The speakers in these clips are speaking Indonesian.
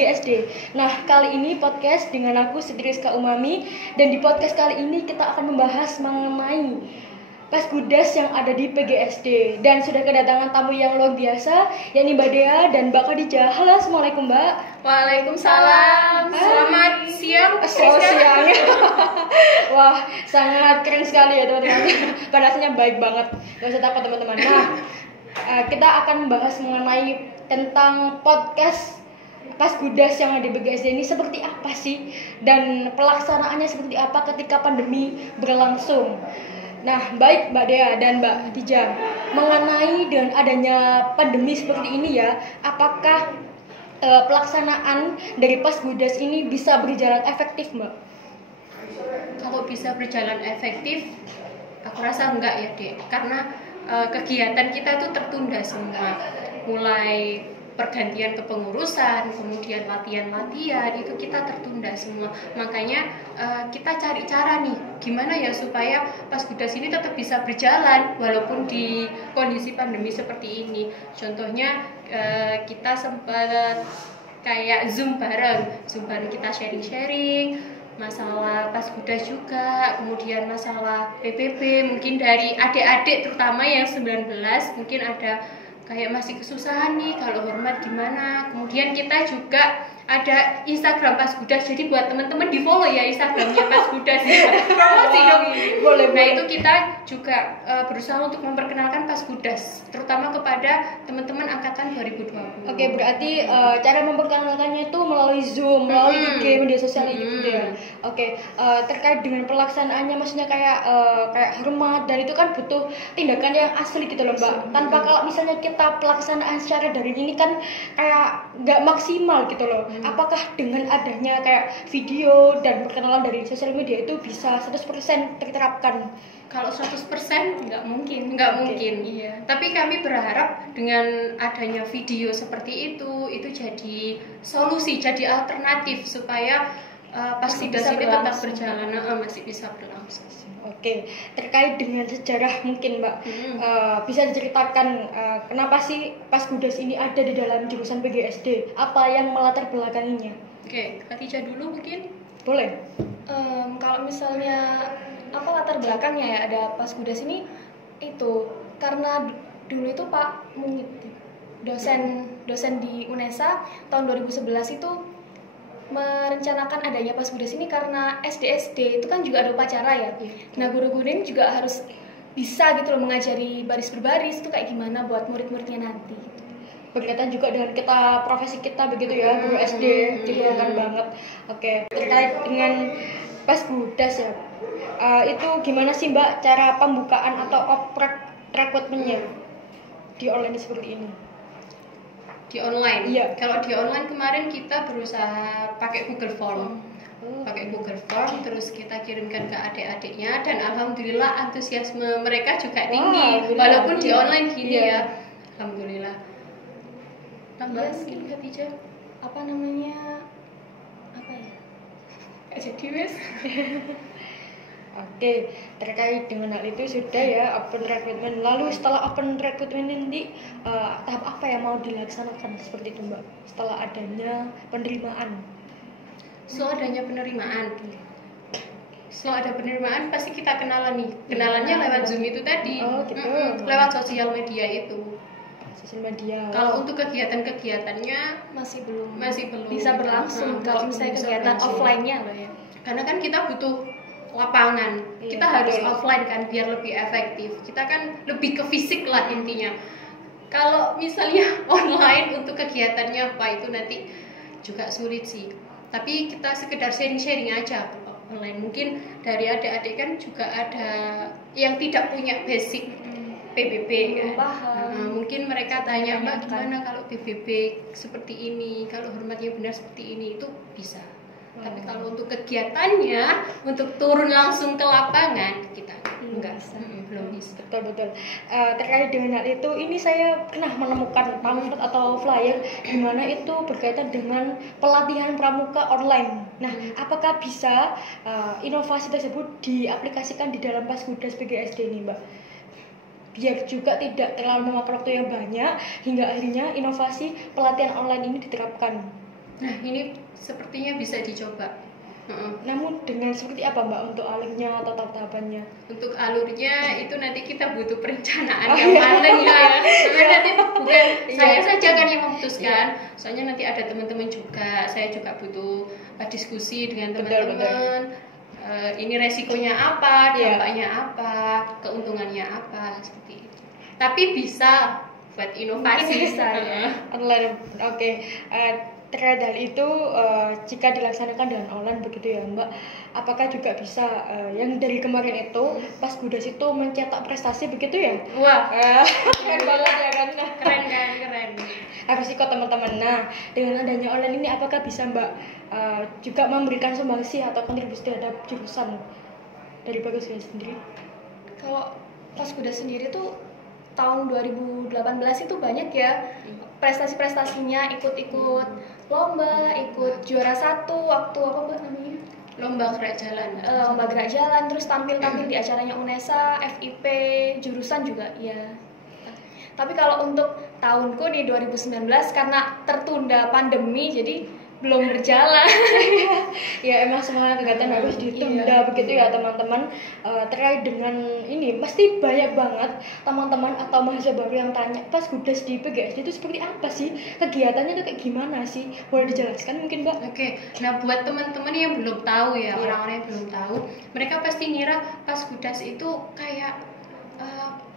PGSD. Nah, kali ini podcast dengan aku Siti Rizka Umami, dan di podcast kali ini kita akan membahas mengenai Paskudas yang ada di PGSD, dan sudah kedatangan tamu yang luar biasa, yakni Mbak Dea dan Mbak Khadijah. Halo, assalamualaikum Mbak. Waalaikumsalam. Selamat siang. Siang. Wah, sangat keren sekali ya teman-teman. Bahasanya baik banget. Gak usah takut teman-teman. Nah, kita akan membahas mengenai tentang podcast Paskudas yang ada di PGSD ini seperti apa sih, dan pelaksanaannya seperti apa ketika pandemi berlangsung. Nah, baik Mbak Dea dan Mbak Khadijah, mengenai dengan adanya pandemi seperti ini ya, apakah pelaksanaan dari Paskudas ini bisa berjalan efektif, Mbak? Kalau bisa berjalan efektif, aku rasa enggak ya, Dek. Karena kegiatan kita tuh tertunda semua. Mulai pergantian kepengurusan, kemudian latihan-latihan, itu kita tertunda semua. Makanya kita cari cara nih, gimana ya supaya Paskudas ini tetap bisa berjalan walaupun di kondisi pandemi seperti ini. Contohnya kita sempat kayak Zoom bareng kita sharing-sharing masalah Paskudas juga, kemudian masalah PPP, mungkin dari adik-adik terutama yang 19 mungkin ada kayak masih kesusahan nih, kalau hormat gimana. Kemudian kita juga ada Instagram Paskudas, jadi buat teman-teman di follow ya Instagramnya Paskudas ya. Promosi dong. Boleh. Nah itu kita juga berusaha untuk memperkenalkan Paskudas, terutama kepada teman-teman angkatan 2020. Oke, berarti cara memperkenalkannya itu melalui Zoom, melalui IG, media sosial gitu ya. Oke, terkait dengan pelaksanaannya, maksudnya kayak hormat, dan itu kan butuh tindakan yang asli gitu loh Mbak. Tanpa kalau misalnya kita pelaksanaan secara daring ini kan kayak nggak maksimal gitu loh. Apakah dengan adanya kayak video dan perkenalan dari sosial media itu bisa 100% terterapkan? Kalau 100% nggak mungkin. Iya. Tapi kami berharap dengan adanya video seperti itu jadi solusi, jadi alternatif supaya Paskudas ini tetap berjalan, masih bisa berlangsung. Oke, terkait dengan sejarah mungkin Mbak, bisa diceritakan kenapa sih Paskudas ini ada di dalam jurusan PGSD? Apa yang melatar belakanginya? Oke, Khadijah dulu mungkin? Boleh. Kalau misalnya apa latar belakangnya ya ada Paskudas ini, itu karena dulu itu Pak Mungit, dosen di UNESA tahun 2011 itu merencanakan adanya Paskudas ini karena SD itu kan juga ada upacara ya. Nah, guru-guru ini juga harus bisa gitu loh mengajari baris berbaris itu kayak gimana buat murid-muridnya nanti. Berkaitan juga dengan kita, profesi kita begitu ya, guru SD, diperlukan banget. Oke, terkait dengan Paskudas ya, itu gimana sih Mbak cara pembukaan atau oprek rekrutmennya di online seperti ini? Di online. Iya. Kalau di online kemarin kita berusaha pakai Google Form. Terus kita kirimkan ke adik-adiknya, dan alhamdulillah antusiasme mereka juga tinggi walaupun di online gini ya. Alhamdulillah. Tambahan mungkin Khadijah? Apa namanya? Apa ya? Jadi wes. Oke, terkait dengan hal itu sudah ya open recruitment. Lalu setelah open recruitment nanti tahap apa yang mau dilaksanakan seperti itu Mbak? Setelah adanya penerimaan. Setelah adanya penerimaan pasti kita kenalan nih. Kenalannya lewat Zoom itu tadi. Oh gitu. Lewat sosial media itu. Sosial media. Kalau untuk kegiatan-kegiatannya masih belum bisa berlangsung. Kalau misalnya kegiatan offline-nya loh ya. Karena kan kita butuh lapangan, kita harus offline kan biar lebih efektif. Kita kan lebih ke fisik lah intinya. Kalau misalnya online untuk kegiatannya apa itu nanti juga sulit sih. Tapi kita sekedar sharing aja online. Mungkin dari adik-adik kan juga ada yang tidak punya basic PBB kan. Mungkin mereka tanya Mbak gimana kalau PBB seperti ini, kalau hormatnya benar seperti ini, itu bisa. Tapi kalau untuk kegiatannya, untuk turun langsung ke lapangan, kita belum bisa. Betul. Terkait dengan hal itu, ini saya pernah menemukan pamflet atau flyer di mana itu berkaitan dengan pelatihan pramuka online. Nah, apakah bisa inovasi tersebut diaplikasikan di dalam Paskudas PGSD ini, Mbak? Biar juga tidak terlalu memakan waktu yang banyak, hingga akhirnya inovasi pelatihan online ini diterapkan. Nah, ini sepertinya bisa dicoba. Namun dengan seperti apa Mbak untuk alurnya atau tahapannya? Untuk alurnya itu nanti kita butuh perencanaan yang matang ya. Karena nanti bukan saya saja kan yang memutuskan. Soalnya nanti ada teman-teman juga. Saya juga butuh diskusi dengan teman-teman. Ini resikonya apa, dampaknya apa, keuntungannya apa, seperti itu. Tapi bisa buat inovasi. Mungkin bisa ya. Online. Oke. Terkait hal itu, jika dilaksanakan dengan online begitu ya Mbak, apakah juga bisa yang dari kemarin itu pas Gudas itu mencetak prestasi begitu ya? Wah, keren banget ya kan? keren kan, keren. Habis itu teman-teman, nah dengan adanya online ini apakah bisa Mbak juga memberikan sumbangsi atau kontribusi terhadap jurusan dari Bagus sendiri? Kalau pas Gudas sendiri tuh tahun 2018 itu banyak ya prestasi-prestasinya, ikut-ikut lomba, ikut juara 1 waktu apa Mbak namanya? Lomba gerak jalan. Lomba gerak jalan, terus tampil-tampil di acaranya UNESA, FIP, jurusan juga ya. Tapi kalau untuk tahunku di 2019 karena tertunda pandemi jadi belum berjalan. Ya emang semangat kegiatan harus ditunda begitu ya teman-teman. Terkait dengan ini pasti banyak banget teman-teman atau mahasiswa baru yang tanya pas Gudas di PGSD itu seperti apa sih, kegiatannya itu kayak gimana sih, boleh dijelaskan mungkin Mbak? Oke, nah buat teman-teman yang belum tahu ya, orang-orang yang belum tahu, mereka pasti ngira pas Gudas itu kayak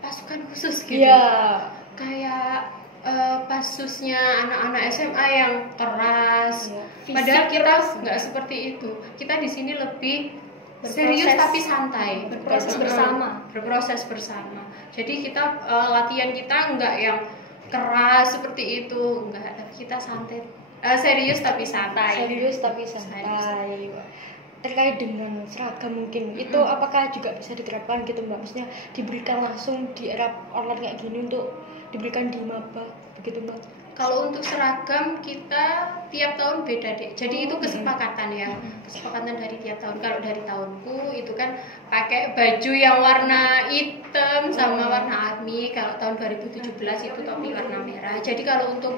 pasukan khusus gitu. Kayak pasusnya anak-anak SMA yang keras. Padahal kita nggak seperti itu. Kita di sini lebih serius tapi santai. Berproses bersama. Jadi kita latihan kita nggak yang keras seperti itu, nggak. Tapi kita santai. Serius tapi santai. Terkait dengan seragam mungkin itu apakah juga bisa diterapkan gitu Mbak? Maksudnya diberikan langsung di era online kayak gini untuk diberikan di maba begitu Mbak? Kalau untuk seragam kita tiap tahun beda deh. Jadi itu kesepakatan ya, kesepakatan dari tiap tahun. Kalau dari tahunku itu kan pakai baju yang warna hitam sama warna army. Kalau tahun 2017 itu topi warna merah. Jadi kalau untuk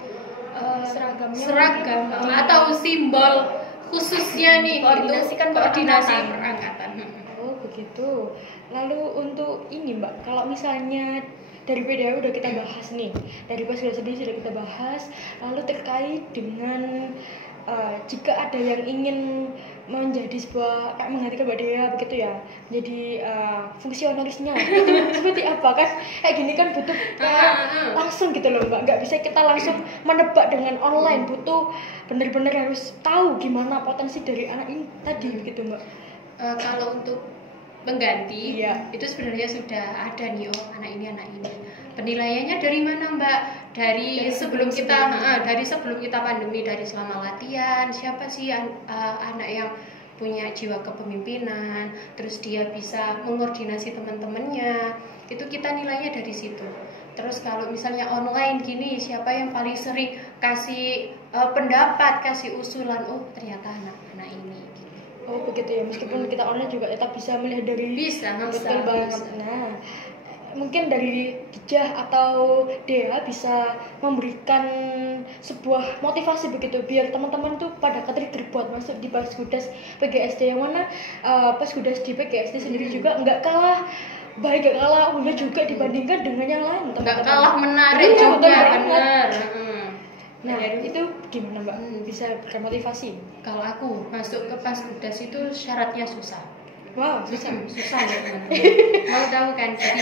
seragam atau simbol khususnya nih koordinasi perangkatan. Oh begitu. Lalu untuk ini Mbak, kalau misalnya dari PDA udah kita bahas nih, dari pas sendiri sudah kita bahas. Lalu terkait dengan jika ada yang ingin menjadi sebuah kayak menggantikan Mbak Dea begitu ya, jadi fungsionarisnya itu seperti apa kan? Kayak gini kan butuh langsung gitu loh Mbak, nggak bisa kita langsung menebak dengan online, butuh benar-benar harus tahu gimana potensi dari anak ini tadi begitu Mbak. Kalau untuk mengganti itu sebenarnya sudah ada nih anak ini penilaiannya dari mana Mbak? Dari sebelum kita pandemi, dari selama latihan, siapa sih anak yang punya jiwa kepemimpinan, terus dia bisa mengkoordinasi teman-temannya, itu kita nilainya dari situ. Terus kalau misalnya online gini, siapa yang paling sering kasih pendapat, kasih usulan, oh ternyata anak-anak ini. Oh begitu ya, meskipun kita online juga tetap bisa melihat dari betul banget. Nah, mungkin dari Dijah atau Dea bisa memberikan sebuah motivasi begitu biar teman-teman tuh pada ketrigger buat masuk di Pas Gudas PGSD, yang mana Pas Gudas di PGSD sendiri juga nggak kalah baik, nggak kalah unggul juga dibandingkan dengan yang lain. Nggak kalah menarik juga, benar. Nah, itu gimana Mbak? Bisa berikan motivasi? Kalau aku masuk ke Pas Gudas itu syaratnya susah. Wow, susah ya teman-teman. Mau tahu kan? Jadi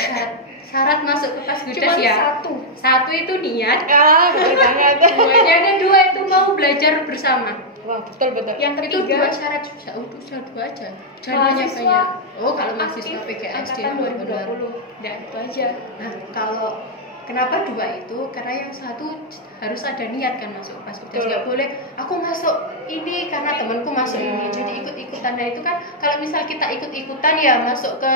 syarat masuk ke Pas Gudas ya. Satu itu niat. Betul banget. Yang kedua itu mau belajar bersama. Wah, betul. Yang ketiga itu 2 syarat susah. Untuk satu aja. Jangan banyak. Oh, kalau mahasiswa PGSD 2020. Ya, itu aja. Nah, kalau kenapa 2 itu? Karena yang satu harus ada niat kan masuk Pas Gudas. Nggak boleh aku masuk ini karena temanku masuk ini. Jadi ikut-ikutan. Nah itu kan kalau misal kita ikut-ikutan ya masuk ke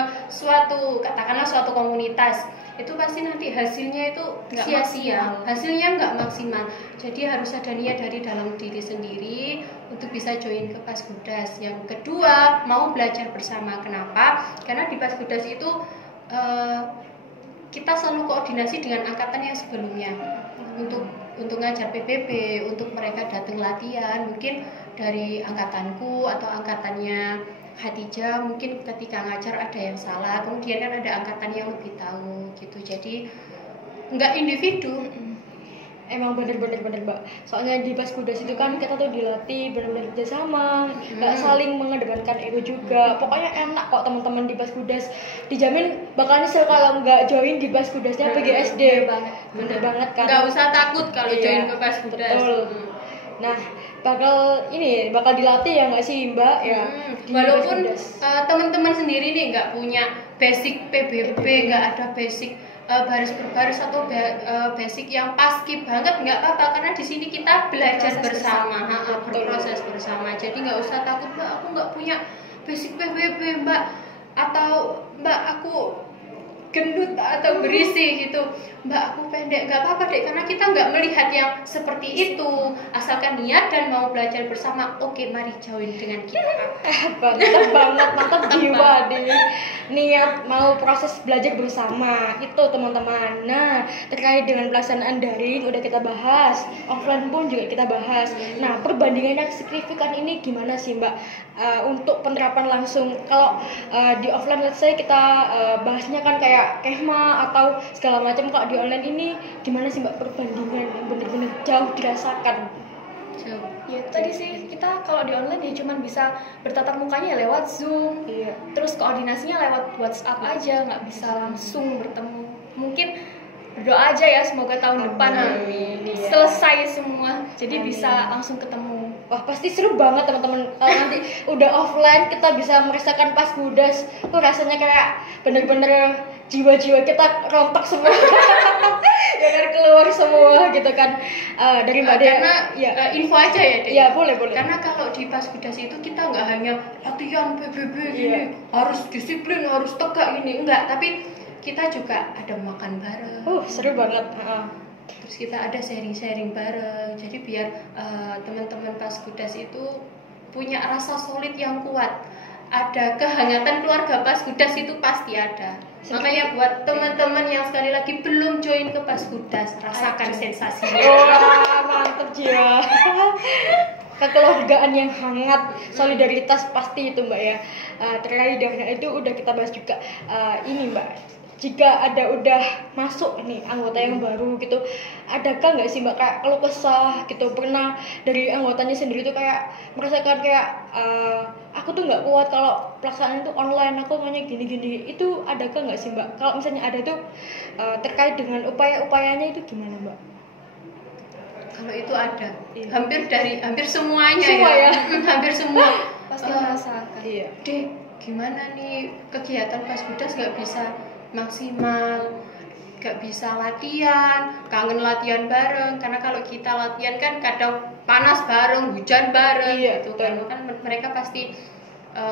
katakanlah suatu komunitas, itu pasti nanti hasilnya itu sia-sia. Hasilnya nggak maksimal. Jadi harus ada niat dari dalam diri sendiri untuk bisa join ke Pas Gudas. Yang kedua, mau belajar bersama. Kenapa? Karena di Pas Gudas itu kita selalu koordinasi dengan angkatan yang sebelumnya untuk untuk ngajar PBB, untuk mereka datang latihan, mungkin dari angkatanku atau angkatannya Khadijah, mungkin ketika ngajar ada yang salah, kemudian kan ada angkatan yang lebih tahu gitu. Jadi nggak individu. Emang bener-bener Mbak. Soalnya di Baskudas itu kan kita tuh dilatih bener-bener kerjasama, nggak saling mengedepankan ego juga. Pokoknya enak kok teman-teman di Baskudas. Dijamin bakal nyesel kalau nggak join di Baskudasnya PGSD. Bener banget kan. Nggak usah takut kalau Iya, join ke Baskudas. betul. Nah, bakal dilatih ya nggak sih Mbak ya? Di Walaupun Baskudas. teman-teman sendiri nih nggak punya basic PBB, nggak ada basic baris berbaris atau basic yang paski banget, nggak apa-apa karena di sini kita belajar bersama, berproses bersama. Jadi nggak usah takut, Mbak aku nggak punya basic PBB, Mbak, atau Mbak aku gendut atau berisi gitu, Mbak aku pendek, nggak apa-apa deh, karena kita nggak melihat yang seperti itu, asalkan niat dan mau belajar bersama. Oke, mari join dengan kita. mantap jiwa deh, niat mau proses belajar bersama itu teman-teman. Nah, terkait dengan pelaksanaan daring udah kita bahas, offline pun juga kita bahas. Nah, perbandingan yang signifikan ini gimana sih Mbak untuk penerapan langsung? Kalau di offline let's say kita bahasnya kan kayak kehma atau segala macam, kalau di online ini gimana sih Mbak perbandingan yang benar-benar jauh dirasakan? Ya tadi sih kita kalau di online ya cuman bisa bertatap mukanya ya lewat Zoom, terus koordinasinya lewat WhatsApp aja, nggak bisa langsung bertemu. Mungkin berdoa aja ya semoga tahun depan selesai semua, jadi bisa langsung ketemu. Wah pasti seru banget teman-teman kalau nanti udah offline kita bisa merasakan Baskudas tuh rasanya kayak bener-bener jiwa-jiwa kita rontok semua ya kan, keluar semua gitu kan. Dari Mbak Dea Karena info aja ya Dek. Ya boleh. Karena kalau di Baskudas itu kita nggak hanya latihan PBB gini, harus disiplin, harus tegak ini, enggak, tapi kita juga ada makan bareng. Seru banget. Terus kita ada sharing-sharing bareng. Jadi biar teman-teman Baskudas itu punya rasa solid yang kuat. Ada kehangatan keluarga Baskudas itu pasti ada. Makanya buat teman-teman yang sekali lagi belum join ke Baskudas, rasakan sensasinya. Mantap jiwa. Kekeluargaan yang hangat, solidaritas pasti itu Mbak ya. Terkait dengan itu udah kita bahas juga. Ini Mbak, jika udah masuk nih anggota yang baru gitu, adakah nggak sih Mbak kayak keluh kesah gitu, pernah dari anggotanya sendiri tuh kayak merasakan kayak aku tuh nggak kuat kalau pelaksanaan itu online, aku maunya gini-gini, itu adakah nggak sih Mbak? Kalau misalnya ada tuh terkait dengan upaya-upayanya itu gimana Mbak? Kalau itu ada, hampir semuanya Semua ya? Hampir semua Pasti merasakan. Iya. Dek, gimana nih kegiatan Baskudas nggak bisa maksimal, nggak bisa latihan, kangen latihan bareng. Karena kalau kita latihan kan kadang panas bareng, hujan bareng, gitu kan. Mereka pasti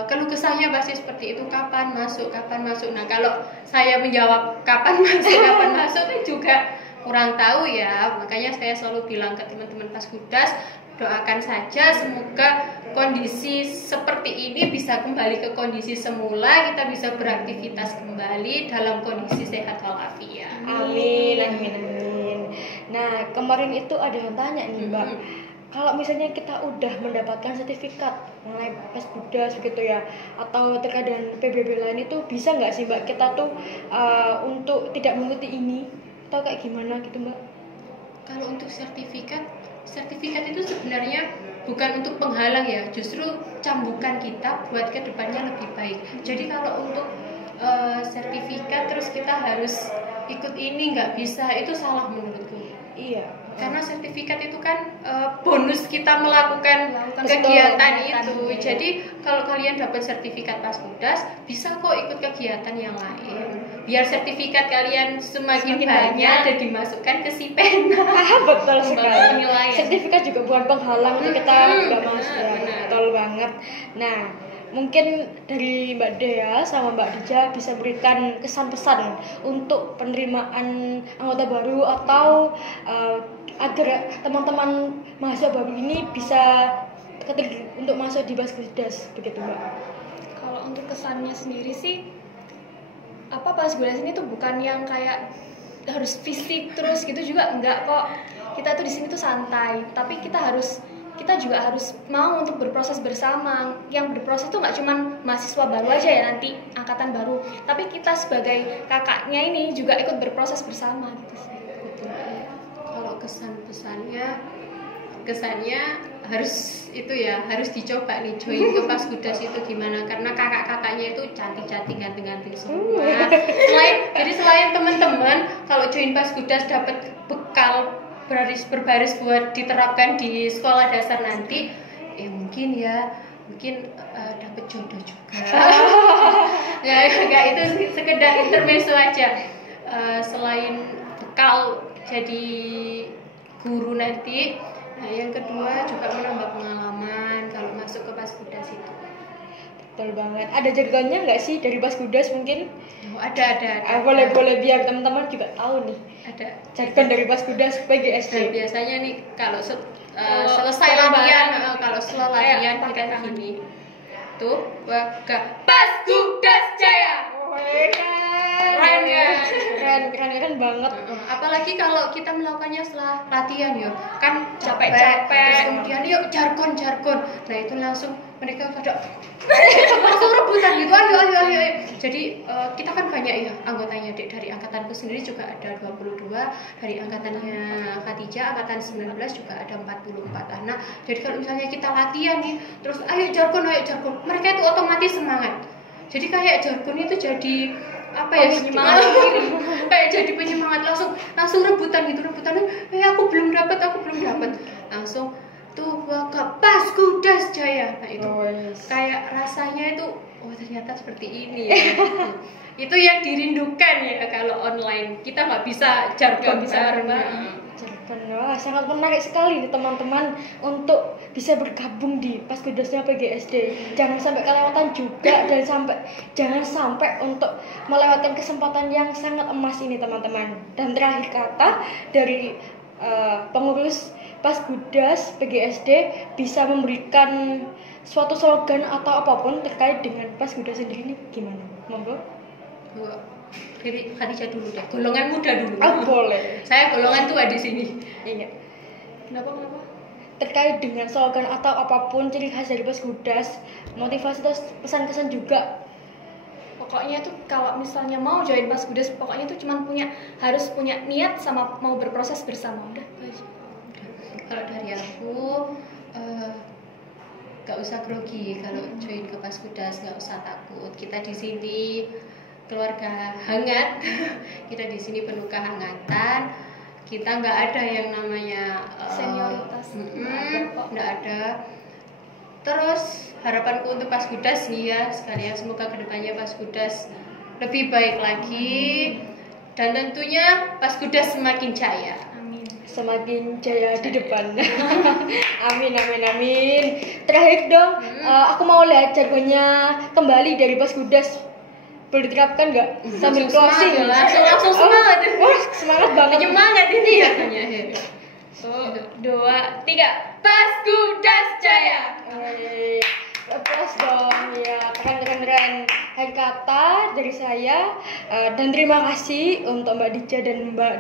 keluh kesahnya pasti seperti itu, kapan masuk. Nah kalau saya menjawab kapan masuk kan juga kurang tahu ya. Makanya saya selalu bilang ke teman-teman Baskudas, doakan saja semoga kondisi seperti ini bisa kembali ke kondisi semula, kita bisa beraktivitas kembali dalam kondisi sehat walafiat. Amin. Nah kemarin itu ada yang tanya nih Mbak, kalau misalnya kita udah mendapatkan sertifikat mengenai Baskudas gitu ya, atau terkait dengan PBB lain, itu bisa nggak sih Mbak kita tuh untuk tidak mengikuti ini, atau kayak gimana gitu Mbak? Kalau untuk sertifikat itu sebenarnya bukan untuk penghalang ya, justru cambukan kita buat kedepannya lebih baik. Jadi kalau untuk sertifikat terus kita harus ikut ini nggak bisa, itu salah menurutku. Iya. Karena sertifikat itu kan bonus kita melakukan kegiatan itu. Jadi kalau kalian dapat sertifikat Baskudas, bisa kok ikut kegiatan yang lain. Biar sertifikat kalian semakin banyak dan dimasukkan ke SIPEN. Betul sekali. Sertifikat juga bukan penghalang untuk kita nggak masuk ya. Betul banget. Nah, mungkin dari Mbak Dea sama Mbak Dija bisa berikan kesan-pesan untuk penerimaan anggota baru, atau agar teman-teman mahasiswa baru ini bisa untuk masuk di Baskudas begitu Mbak. Kalau untuk kesannya sendiri sih, Baskudas ini tuh bukan yang kayak harus fisik terus gitu juga enggak kok. kita tuh di sini tuh santai, tapi kita juga harus mau untuk berproses bersama. Yang berproses tuh nggak cuman mahasiswa baru aja ya nanti angkatan baru, tapi kita sebagai kakaknya ini juga ikut berproses bersama gitu sih. Kalau kesannya harus itu ya, harus dicoba nih join ke Paskudas itu gimana, karena kakak-kakaknya itu cantik-cantik, ganteng-ganteng semua. Selain teman-teman kalau join Paskudas dapat bekal berbaris buat diterapkan di sekolah dasar nanti, mungkin dapat jodoh juga. Ya enggak, itu sekedar intermezzo aja. Selain bekal jadi guru nanti, nah yang kedua juga menambah pengalaman kalau masuk ke Paskudas itu. Betul banget. Ada jargonnya nggak sih dari Paskudas mungkin? Oh, ada. Boleh biar teman-teman juga tahu nih. Ada Jargon dari Paskudas PGSD. Nah, biasanya nih kalau selesai latihan, kalau setelah latihan kita gini. Tuh, Paskudas Jaya. Keren banget. Apalagi kalau kita melakukannya setelah latihan ya, kan Capek. terus kemudian yuk jargon. Nah itu langsung mereka pada langsung rebutan gitu, ayo. Jadi kita kan banyak ya anggotanya, Dek. Dari angkatanku sendiri juga ada 22, dari angkatannya Khadijah angkatan 19 juga ada 44. Nah jadi kalau misalnya kita latihan nih, terus ayo jargon, mereka itu otomatis semangat. Jadi kayak jargon itu jadi apa ya, penyemangat kayak jadi penyemangat, langsung rebutan aku belum dapat langsung tuh ke Paskudas Jaya. Nah itu kayak rasanya itu ternyata seperti ini ya. Itu yang dirindukan ya kalau online, kita nggak bisa jargon bareng. Wah, sangat menarik sekali nih teman-teman untuk bisa bergabung di Paskudasnya PGSD. Jangan sampai kelewatan juga dan jangan sampai untuk melewatkan kesempatan yang sangat emas ini teman-teman. Dan terakhir kata dari pengurus Paskudas PGSD bisa memberikan suatu slogan atau apapun terkait dengan Paskudas sendiri ini gimana? Monggo. Khadijah dulu deh, golongan muda dulu. Boleh. Saya golongan tua di sini. Iya. Kenapa? Terkait dengan slogan atau apapun ciri khas dari Paskudas, motivasi atau pesan-kesan juga. Pokoknya tuh kalau misalnya mau join Paskudas, pokoknya tuh harus punya niat sama mau berproses bersama. Udah itu aja. Kalau dari aku gak usah grogi kalau join ke Paskudas, gak usah takut. Kita di sini keluarga hangat, kita di sini penuh kehangatan. Kita nggak ada yang namanya senioritas, nggak ada. Terus harapanku untuk Paskudas nih ya sekalian, semoga kedepannya Paskudas lebih baik lagi dan tentunya Paskudas semakin jaya. Semakin jaya di depan. Amin. Terakhir dong, aku mau lihat jargonnya kembali dari Paskudas. Boleh diterapkan nggak sambil closing? Langsung semangat. Semangat banget. Penyemangat ini ya. 1, 2, 3. Paskudas Jaya. Plus dong ya, keren. Hai kata dari saya dan terima kasih untuk Mbak Dija dan Mbak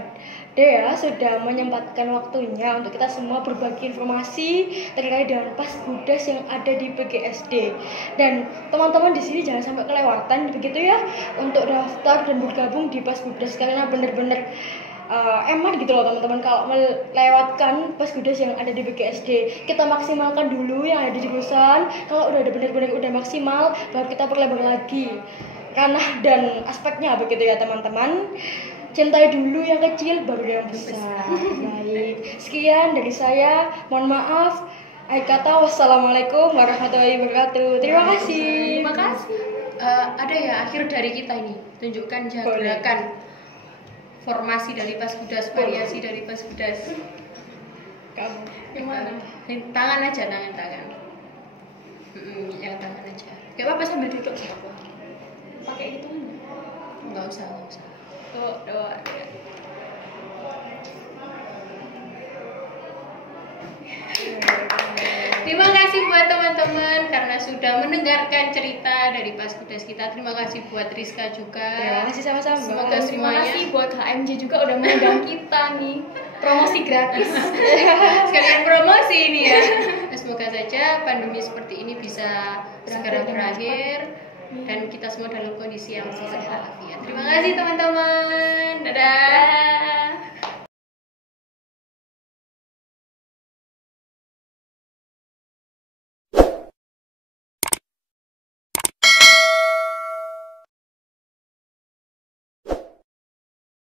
Dea sudah menyempatkan waktunya untuk kita semua berbagi informasi terkait dengan Paskudas yang ada di PGSD. Dan teman-teman di sini jangan sampai kelewatan begitu ya untuk daftar dan bergabung di Paskudas, karena benar-benar eman gitu loh teman-teman kalau melewatkan Paskudas yang ada di PGSD. Kita maksimalkan dulu yang ada di jurusan. Kalau udah benar-benar udah maksimal, baru kita perlebar lagi ranah dan aspeknya begitu ya teman-teman. Cintai dulu yang kecil baru yang besar. Baik, sekian dari saya. Mohon maaf. Akhir kata, wassalamualaikum warahmatullahi wabarakatuh. Terima kasih. Terima kasih. Ada ya akhir dari kita ini, tunjukkan gerakan formasi dari Paskudas, variasi dari Paskudas. Kamu Gimana? Tangan aja. Yang tangan aja. Gak apa-apa sambil duduk. Pakai itu? Nggak usah. 1, 2, 3. Terima kasih buat teman-teman teman-teman karena sudah mendengarkan cerita dari Paskudas kita. Terima kasih buat Rizka juga. Terima kasih sama-sama. Semoga Terima semuanya kasih buat HMJ juga udah mengundang kita nih. Promosi gratis. sekalian promosi ini ya. Nah, semoga saja pandemi seperti ini bisa segera berakhir dan kita semua dalam kondisi yang sehat walafiat. Terima kasih teman-teman. Dadah.